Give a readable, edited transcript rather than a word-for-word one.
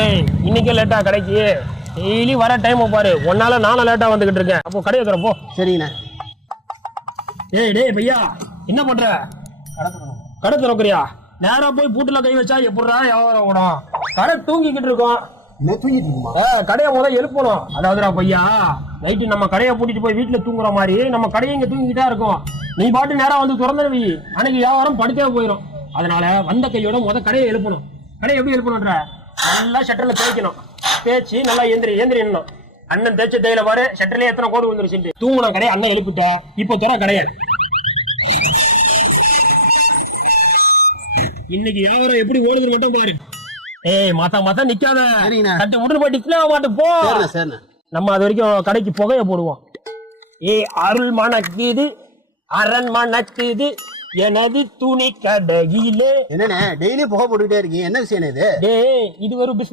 ஏய் இன்னைக்கே லேட்டா கடைக்கு டெய்லி வர டைம் பாரு. ஒன்னால நானும் லேட்டா வந்துகிட்டு இருக்கேன். அப்போ கடையை தரப்போ. சரிங்கண்ணா. டேய் பையா என்ன பண்ற? கடை திறக்கிறியா? நேரா போய் பூட்டுல கை வச்சா எப்படிடா வியாபாரம் ஓடும்? கடை தூங்கிக்கிட்டு இருக்கோம். கடையை முதல் எழுப்பணும். அதாவதுடா பையா, நைட்டு நம்ம கடையை பூட்டிட்டு போய் வீட்டுல தூங்குற மாதிரி நம்ம கடையை இங்க தூங்கிக்கிட்டா இருக்கும். நீ பாட்டு நேரம் வந்து திறந்துருவி, அன்னைக்கு வியாபாரம் படுத்தே போயிடும். அதனால வந்த கையோட கடையை எழுப்பணும். கடையை எப்படி எழுப்பணும்ன்ற? நல்லா ஷட்டர்ல தேய்க்கணும். தேய்ச்சி நல்லா எந்திரிடணும். அண்ணன் தேய்ச்ச தேயில பாரு, ஷட்டர்லயே எத்தனை கோடு வந்துருச்சு. தூங்குன கடையை அண்ணன் எழுப்பிட்ட. இப்ப துற கடையை. இன்னைக்கு வியாபாரம் எப்படி ஓடுது மட்டும் பாரு. ஏய் மாத்தா நிக்காத. கட்டு உடனே போய் டிஸ்பிளே மாட்டு போ. நம்ம அது வரைக்கும் கடைக்கு புகைய போடுவோம். ஏய் அருள் மணக்குது, அரண் மணக்குது எனது துணி கடையிலே. என்னண்ணே டெய்லி புகை போட்டுக்கிட்டே இருக்கீங்க, என்ன விஷயம் இது? டேய் இது ஒரு